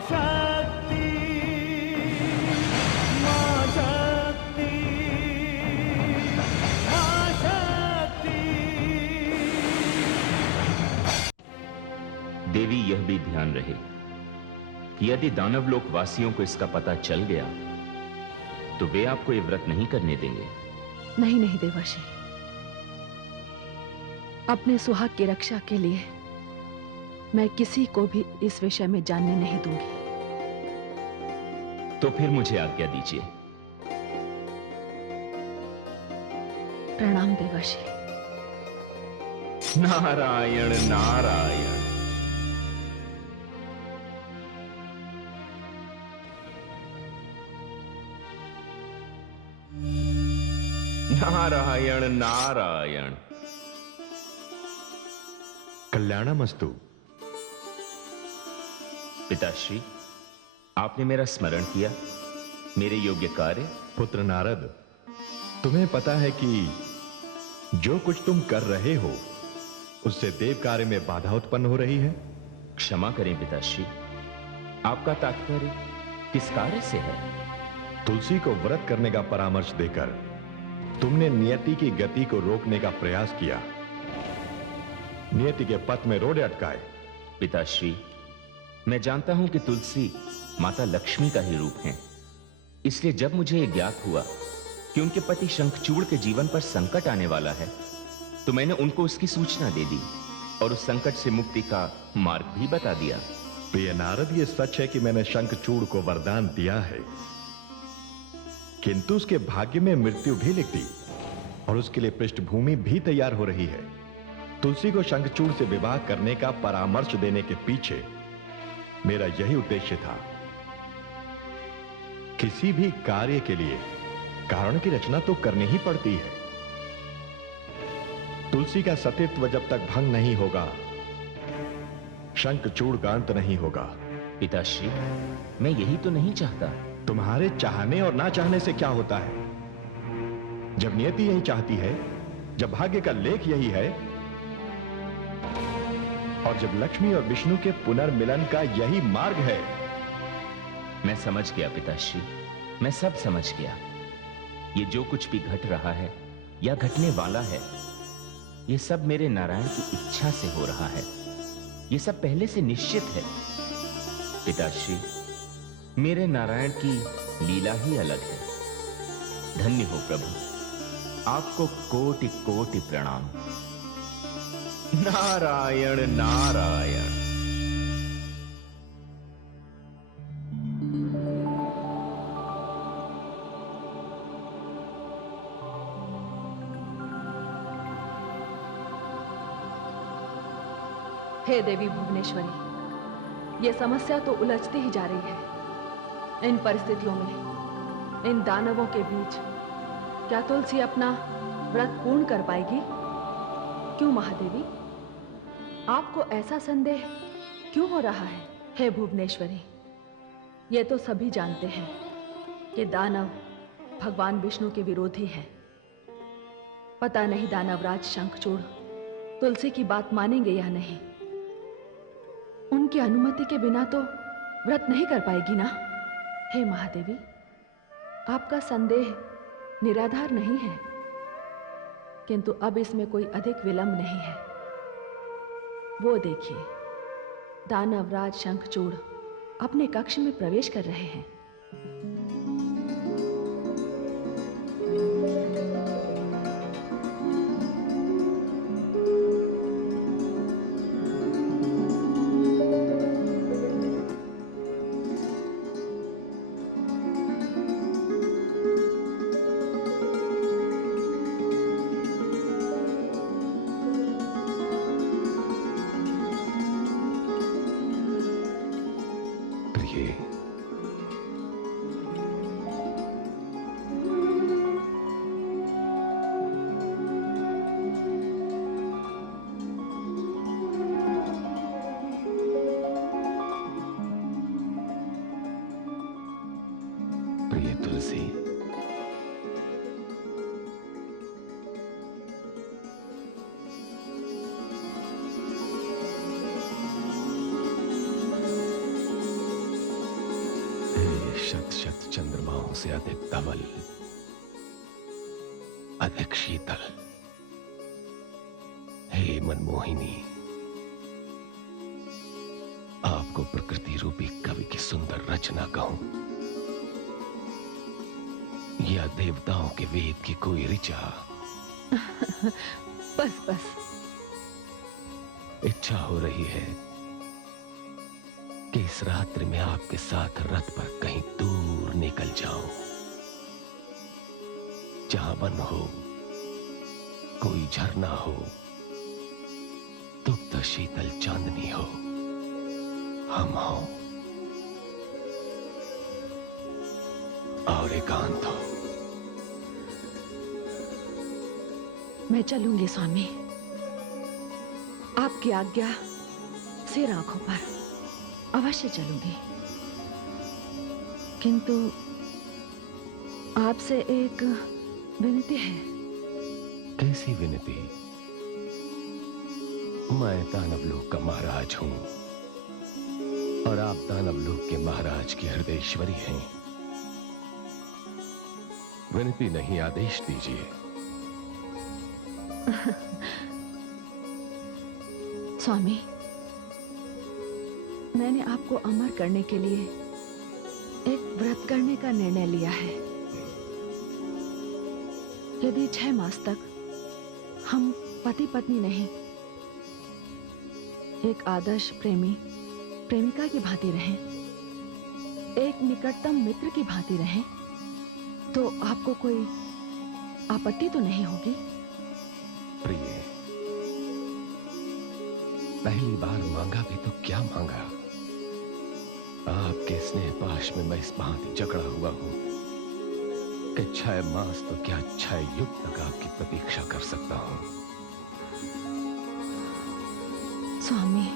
शक्ति, मां शक्ति, मां शक्ति। देवी यह भी ध्यान रहे कि यदि दानवलोक वासियों को इसका पता चल गया तो वे आपको ये व्रत नहीं करने देंगे। नहीं नहीं देवर्षि, अपने सुहाग की रक्षा के लिए मैं किसी को भी इस विषय में जानने नहीं दूंगी। तो फिर मुझे आज्ञा दीजिए। प्रणाम देवर्षि। नारायण नारायण। नारायण नारायण। कल्याणमस्तु। पिताश्री, आपने मेरा स्मरण किया, मेरे योग्य कार्य। पुत्र नारद, तुम्हें पता है कि जो कुछ तुम कर रहे हो उससे देव कार्य में बाधा उत्पन्न हो रही है। क्षमा करें पिताश्री, आपका तात्पर्य किस कार्य से है? तुलसी को व्रत करने का परामर्श देकर तुमने नियति की गति को रोकने का प्रयास किया, नियति के पथ में रोड़े अटकाए। पिताश्री, मैं जानता हूं कि तुलसी माता लक्ष्मी का ही रूप है, इसलिए जब मुझे यह ज्ञात हुआ कि उनके पति शंखचूड़ के जीवन पर संकट आने वाला है तो मैंने उनको उसकी सूचना दे दी और उस संकट से मुक्ति का मार्ग भी बता दिया। प्रिय नारद, यह सच है कि मैंने शंखचूड़ को वरदान दिया है, किंतु उसके भाग्य में मृत्यु भी लिख दी और उसके लिए पृष्ठभूमि भी तैयार हो रही है। तुलसी को शंखचूड़ से विवाह करने का परामर्श देने के पीछे मेरा यही उद्देश्य था। किसी भी कार्य के लिए कारण की रचना तो करनी ही पड़ती है। तुलसी का सतीत्व जब तक भंग नहीं होगा, शंखचूड़ का अंत नहीं होगा। पिताश्री, मैं यही तो नहीं चाहता। तुम्हारे चाहने और ना चाहने से क्या होता है? जब नियति यही चाहती है, जब भाग्य का लेख यही है और जब लक्ष्मी और विष्णु के पुनर्मिलन का यही मार्ग है। मैं समझ गया पिताश्री, मैं सब समझ गया। ये जो कुछ भी घट रहा है या घटने वाला है, ये सब मेरे नारायण की इच्छा से हो रहा है। ये सब पहले से निश्चित है। पिताश्री, मेरे नारायण की लीला ही अलग है। धन्य हो प्रभु, आपको कोटि कोटि प्रणाम। नारायण नारायण। हे देवी भुवनेश्वरी, यह समस्या तो उलझती ही जा रही है। इन परिस्थितियों में, इन दानवों के बीच क्या तुलसी अपना व्रत पूर्ण कर पाएगी? क्यों महादेवी, आपको ऐसा संदेह क्यों हो रहा है? हे भुवनेश्वरी, ये तो सभी जानते हैं कि दानव भगवान विष्णु के विरोधी हैं। पता नहीं दानवराज शंखचूड़ तुलसी की बात मानेंगे या नहीं। उनकी अनुमति के बिना तो व्रत नहीं कर पाएगी ना। हे महादेवी, आपका संदेह निराधार नहीं है, किंतु अब इसमें कोई अधिक विलंब नहीं है। वो देखिए, दानवराज शंखचूड़ अपने कक्ष में प्रवेश कर रहे हैं। शत शत चंद्रमाओं से अधिक धवल, अधिक शीतल। हे मनमोहिनी, आपको प्रकृति रूपी कवि की सुंदर रचना कहूं या देवताओं के वेद की कोई ऋचा? बस बस। इच्छा हो रही है कि इस रात्रि में आपके साथ रथ पर कहीं दूर निकल जाऊं, जहां वन हो, कोई झरना हो, दुग्ध शीतल चांदनी हो, हम हो और एकांत हो। मैं चलूंगी स्वामी, आपकी आज्ञा सिर आंखों पर अवश्य चलूंगी, किंतु आपसे एक विनती है। कैसी विनती? मैं दानवलोक का महाराज हूं और आप दानवलोक के महाराज की हृदयेश्वरी हैं। विनती नहीं, आदेश दीजिए। स्वामी, मैंने आपको अमर करने के लिए एक व्रत करने का निर्णय लिया है। यदि 6 मास तक हम पति पत्नी नहीं, एक आदर्श प्रेमी प्रेमिका की भांति रहें, एक निकटतम मित्र की भांति रहें, तो आपको कोई आपत्ति तो नहीं होगी? प्रिय, पहली बार मांगा भी तो क्या मांगा। आपके स्नेह पाश में मैं इस भांति जकड़ा हुआ हूं कि 6 मास तो क्या 6 युग तक आपकी प्रतीक्षा कर सकता हूं। स्वामी,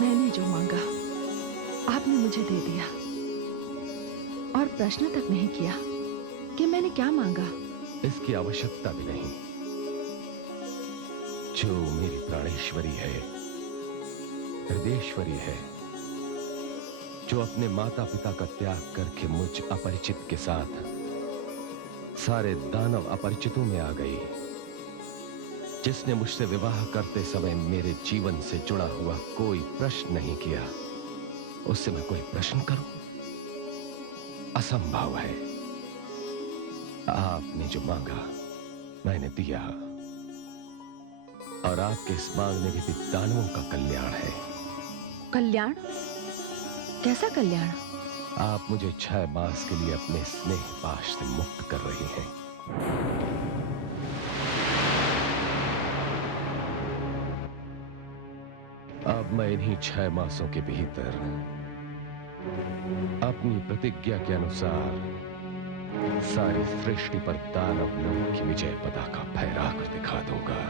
मैंने जो मांगा आपने मुझे दे दिया और प्रश्न तक नहीं किया कि मैंने क्या मांगा। इसकी आवश्यकता भी नहीं। जो मेरी प्राणेश्वरी है, हृदयेश्वरी है, जो अपने माता पिता का त्याग करके मुझ अपरिचित के साथ सारे दानव अपरिचितों में आ गई, जिसने मुझसे विवाह करते समय मेरे जीवन से जुड़ा हुआ कोई प्रश्न नहीं किया, उससे मैं कोई प्रश्न करूं? असंभव है। आपने जो मांगा मैंने दिया, और आपके इस मांगने में भी दानवों का कल्याण है। कल्याण? कैसा कल्याण? आप मुझे 6 मास के लिए अपने स्नेह पाश से मुक्त कर रही हैं। अब मैं इन्हीं 6 मासों के भीतर अपनी प्रतिज्ञा के अनुसार सारी सृष्टि पर दानव लोक की विजय पताका फहरा कर दिखा दूंगा।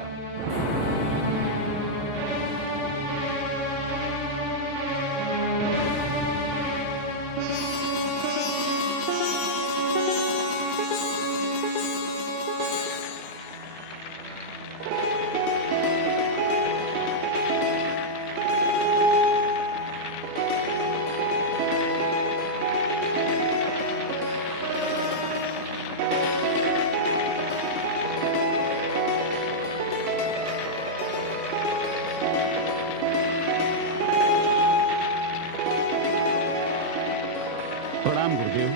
प्रणाम गुरुदेव।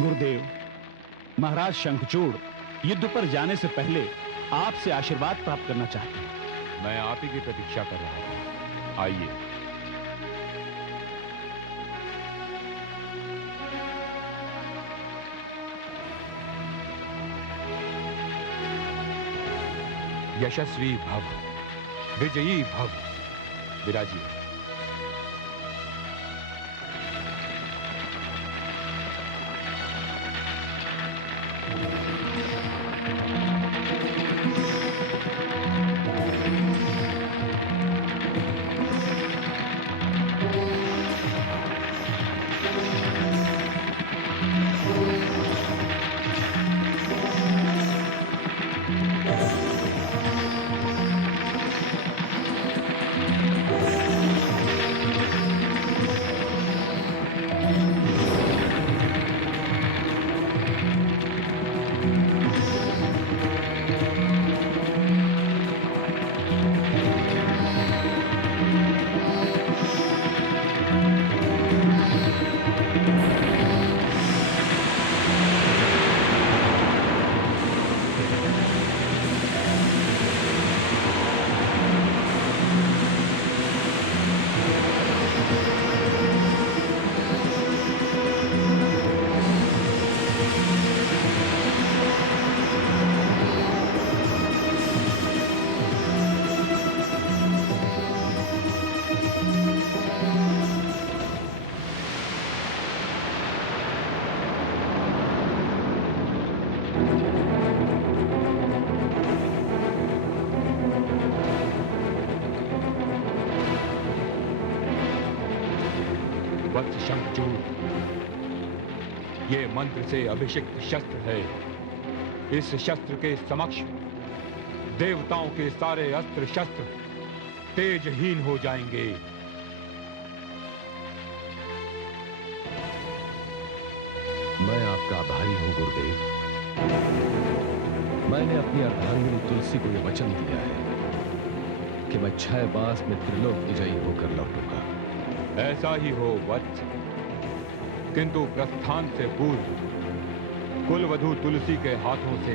गुरुदेव, महाराज शंखचूड़ युद्ध पर जाने से पहले आपसे आशीर्वाद प्राप्त करना चाहते हैं। मैं आप ही की प्रतीक्षा कर रहा हूं। आइए। यशस्वी भव, विजयी भव। विराजिए। वत्स शंखचूड़, ये मंत्र से अभिषिक्त शस्त्र है। इस शस्त्र के समक्ष देवताओं के सारे अस्त्र शस्त्र तेजहीन हो जाएंगे। मैं आपका आभारी हूं गुरुदेव। मैंने अपनी अर्धांगिनी तुलसी को यह वचन दिया है कि मैं 6 मास में त्रिलोक विजयी होकर लौटूंगा। ऐसा ही हो वत्स, किंतु प्रस्थान से पूर्व कुलवधू तुलसी के हाथों से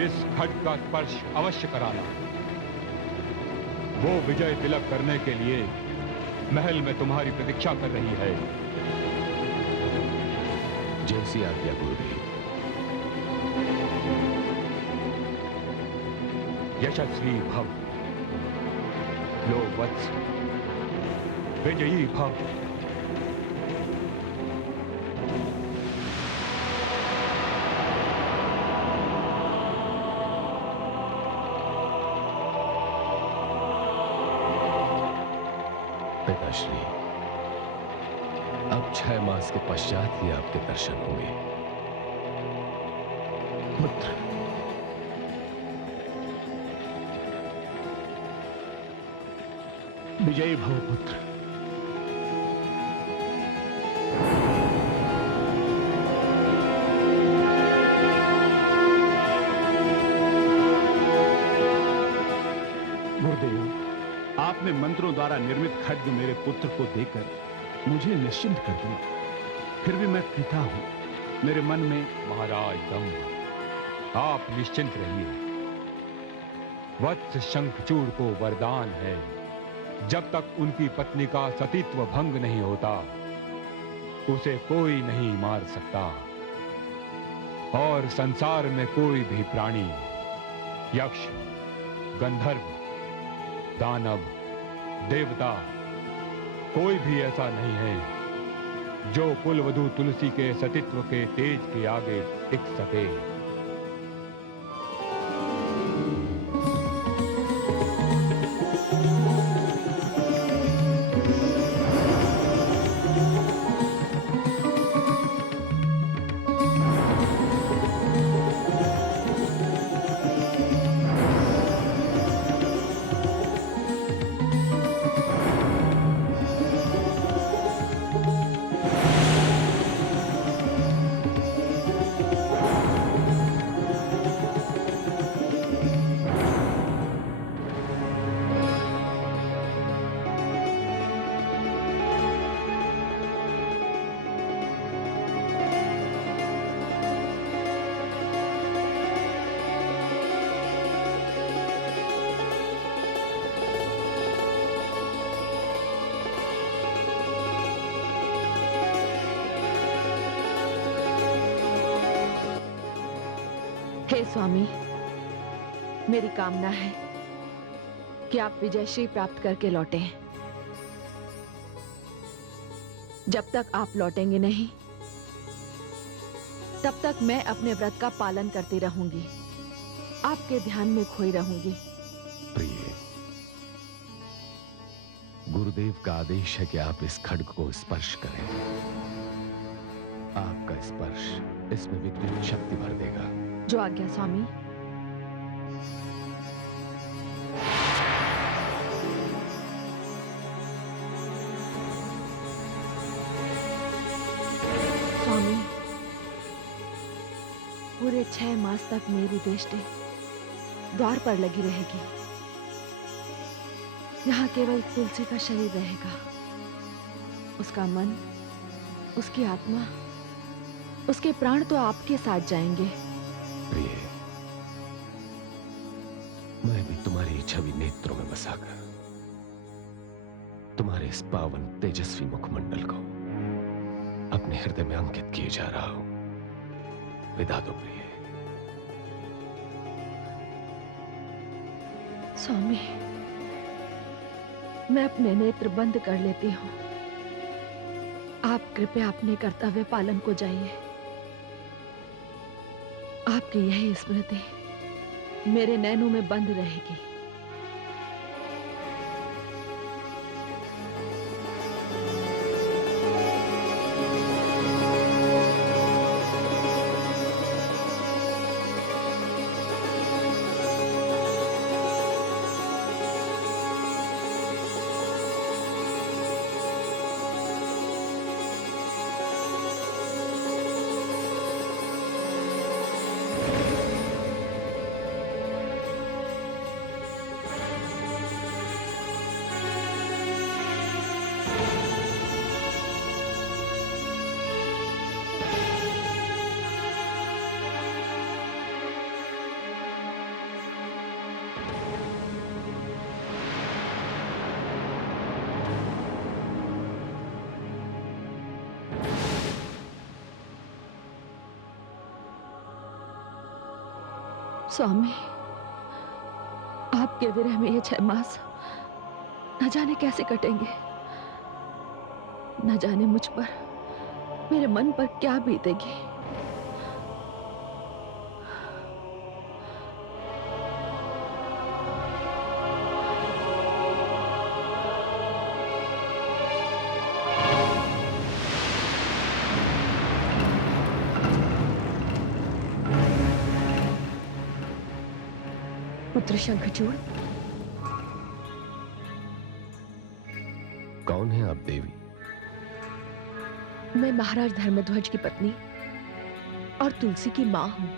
इस खड्ग का स्पर्श अवश्य कराना। वो विजय तिलक करने के लिए महल में तुम्हारी प्रतीक्षा कर रही है। जैसी आज्ञा गुरुदेव। यशस्वी भव, लो वत्स, विजयी भव। पिताश्री, अब 6 मास के पश्चात ही आपके दर्शन होंगे। पुत्र, विजयी भव पुत्र। गुरुदेव, आपने मंत्रों द्वारा निर्मित खड्ग मेरे पुत्र को देकर मुझे निश्चिंत कर दिया। फिर भी मैं पिता हूं। मेरे मन में महाराज दम्भ, आप निश्चिंत रहिए। वत्स शंखचूड़ को वरदान है, जब तक उनकी पत्नी का सतीत्व भंग नहीं होता उसे कोई नहीं मार सकता। और संसार में कोई भी प्राणी, यक्ष, गंधर्व, दानव, देवता, कोई भी ऐसा नहीं है जो कुलवधू तुलसी के सतीत्व के तेज के आगे टिक सके। हे स्वामी, मेरी कामना है कि आप विजयश्री प्राप्त करके लौटें। जब तक आप लौटेंगे नहीं, तब तक मैं अपने व्रत का पालन करती रहूंगी, आपके ध्यान में खोई रहूंगी। प्रिय, गुरुदेव का आदेश है कि आप इस खड्ग को स्पर्श करें। आपका स्पर्श इसमें विद्युत शक्ति भर देगा। जो आज्ञा स्वामी। स्वामी, पूरे 6 मास तक मेरी दृष्टि द्वार पर लगी रहेगी। यहाँ केवल तुलसी का शरीर रहेगा। उसका मन, उसकी आत्मा, उसके प्राण तो आपके साथ जाएंगे। प्रिय, मैं भी तुम्हारी छवि नेत्रों में बसाकर तुम्हारे इस पावन तेजस्वी मुखमंडल को अपने हृदय में अंकित किए जा रहा हूं। विदा दो प्रिय। स्वामी, मैं अपने नेत्र बंद कर लेती हूं। आप कृपया अपने कर्तव्य पालन को जाइए। आपकी यही स्मृति मेरे नैनों में बंद रहेगी। स्वामी, आपके विरह में ये 6 मास न जाने कैसे कटेंगे। न जाने मुझ पर, मेरे मन पर क्या बीतेगी। पुत्र शंखचूड़, कौन है आप देवी? मैं महाराज धर्मध्वज की पत्नी और तुलसी की मां हूं।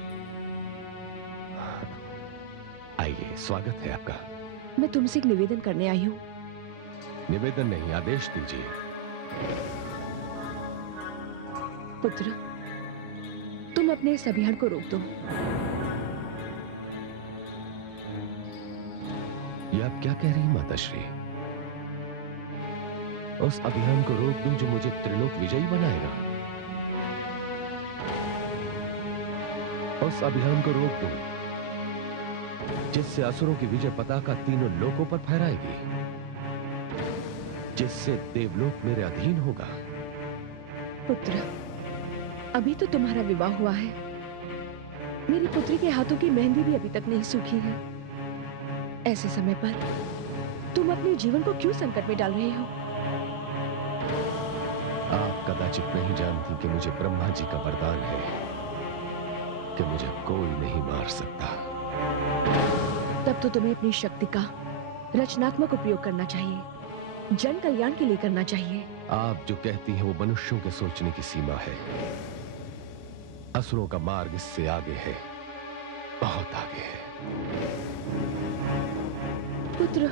आइए, स्वागत है आपका। मैं तुमसे एक निवेदन करने आई हूं। निवेदन नहीं, आदेश दीजिए। पुत्र, तुम अपने इस अभियान को रोक दो। ये आप क्या कह रही माताश्री? उस अभियान को रोक दूं जो मुझे त्रिलोक विजयी बनाएगा? उस अभियान को रोक दूं जिससे असुरों की विजय पताका तीनों लोकों पर फहराएगी, जिससे देवलोक मेरे अधीन होगा? पुत्र, अभी तो तुम्हारा विवाह हुआ है। मेरी पुत्री के हाथों की मेहंदी भी अभी तक नहीं सूखी है। ऐसे समय पर तुम अपने जीवन को क्यों संकट में डाल रहे हो? आप कदाचित नहीं जानती कि मुझे ब्रह्मा जी का वरदान है कि मुझे कोई नहीं मार सकता। तब तो तुम्हें अपनी शक्ति का रचनात्मक उपयोग करना चाहिए, जन कल्याण के लिए करना चाहिए। आप जो कहती हैं वो मनुष्यों के सोचने की सीमा है। असुरों का मार्ग इससे आगे है, बहुत आगे है। पुत्र,